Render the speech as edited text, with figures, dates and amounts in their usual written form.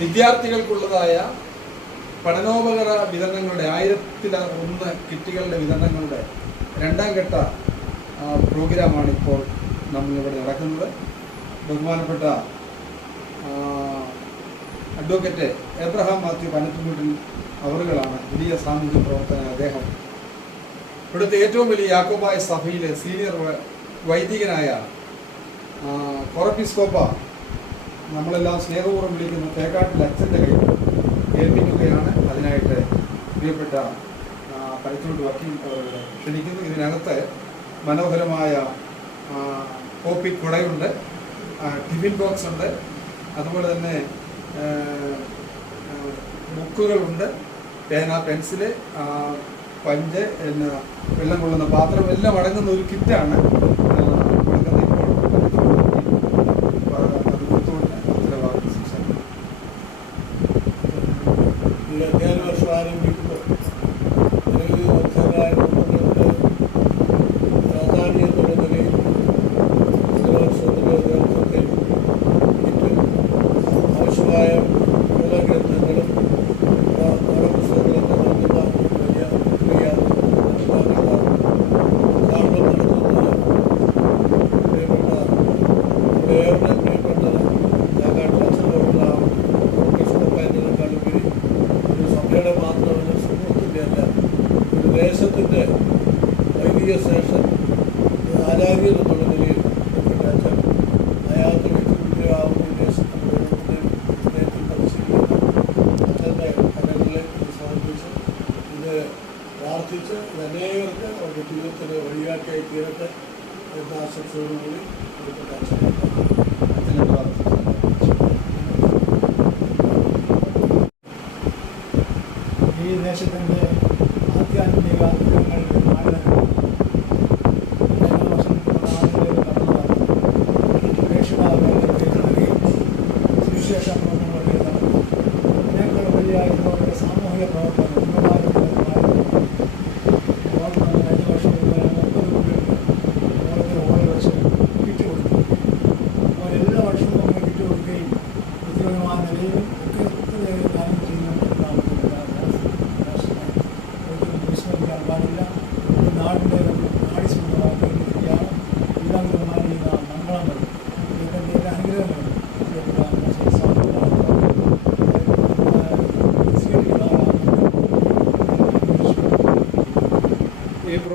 വിദ്യാർത്ഥികൾക്കുള്ളതായ പഠനോപകരണ വിതരണങ്ങളുടെ 1001 കിറ്റുകളുടെ വിതരണങ്ങളുടെ രണ്ടാം ഘട്ട പ്രോഗ്രാമാണ് ഇപ്പോൾ നമ്മളിവിടെ നടക്കുന്നത്. ബഹുമാനപ്പെട്ട അഡ്വക്കേറ്റ് എബ്രഹാം മാത്യു പനത്തുമൂട്ടിൽ അവറുകളാണ് വലിയ സാമൂഹ്യ പ്രവർത്തന അദ്ദേഹം. ഇവിടുത്തെ ഏറ്റവും വലിയ യാക്കോബായ സഭയിലെ സീനിയർ വൈദികനായ കൊറപ്പിസ്കോപ്പ നമ്മളെല്ലാം സ്നേഹപൂർവ്വം വിളിക്കുന്ന തേക്കാട്ടിൽ അച്ഛൻ്റെ കയ്യിൽ ഏൽപ്പിക്കുകയാണ്. അതിനായിട്ട് പ്രിയപ്പെട്ട പനത്തുമൂട്ട് വക്കീൽ അവരുടെ ക്ഷണിക്കുന്നു. ഇതിനകത്ത് മനോഹരമായ കോപ്പി കുടയുണ്ട്, ടിഫിൻ ബോക്സ് ഉണ്ട്, അതുപോലെ തന്നെ ബുക്കുകളുണ്ട്, പേന, പെൻസില്, പഞ്ച്, വെള്ളം കൊള്ളുന്ന പാത്രം എല്ലാം അടങ്ങുന്ന ഒരു കിറ്റാണ് കൊടുക്കുന്നത്. ഇപ്പോൾ അത് കൊടുത്തുകൊണ്ട് ഉത്തരവാദിത്വം സംസാരിക്കും. ഈ അധ്യയന വർഷം ആരംഭിക്കുമ്പോൾ പ്രാധാന്യത്തോടെ നിലയിൽ നേതൃത്വത്തിൽ ആവശ്യമായ മൂലഗ്രന്ഥങ്ങളും പുസ്തകങ്ങളും നൽകുന്ന വലിയ ക്രിയ ഉദ്ഘാടനം നടത്തുന്നത് പ്രിയപ്പെട്ട ഏറെ പ്രിയപ്പെട്ട ചാകാട്ടച്ചനോടുള്ള എന്നതിനേക്കാളുപരി ഒരു സഭയുടെ മാത്രമല്ല, സമൂഹത്തിൻ്റെ അല്ല, ഒരു ദേശത്തിൻ്റെ വൈദിക ശേഷൻ ആചാര്യൻ എന്നുള്ള നിലയിൽ അച്ഛൻ അയാളുടെ വ്യക്തിപരമാവുന്ന ദേശത്തിൽ പരിശീലിക്കുന്ന അച്ഛൻ്റെ കലകളിലേക്ക് ഇത് സമർപ്പിച്ച് ഇത് പ്രാർത്ഥിച്ച് അനേകർക്ക് അവരുടെ ജീവിതത്തിന് വഴികാട്ടിയായി തീരട്ടെ എന്ന ആശംസയോടുകൂടി പ്രിയപ്പെട്ട അച്ഛനെ ഈ ദേശത്തിൻ്റെ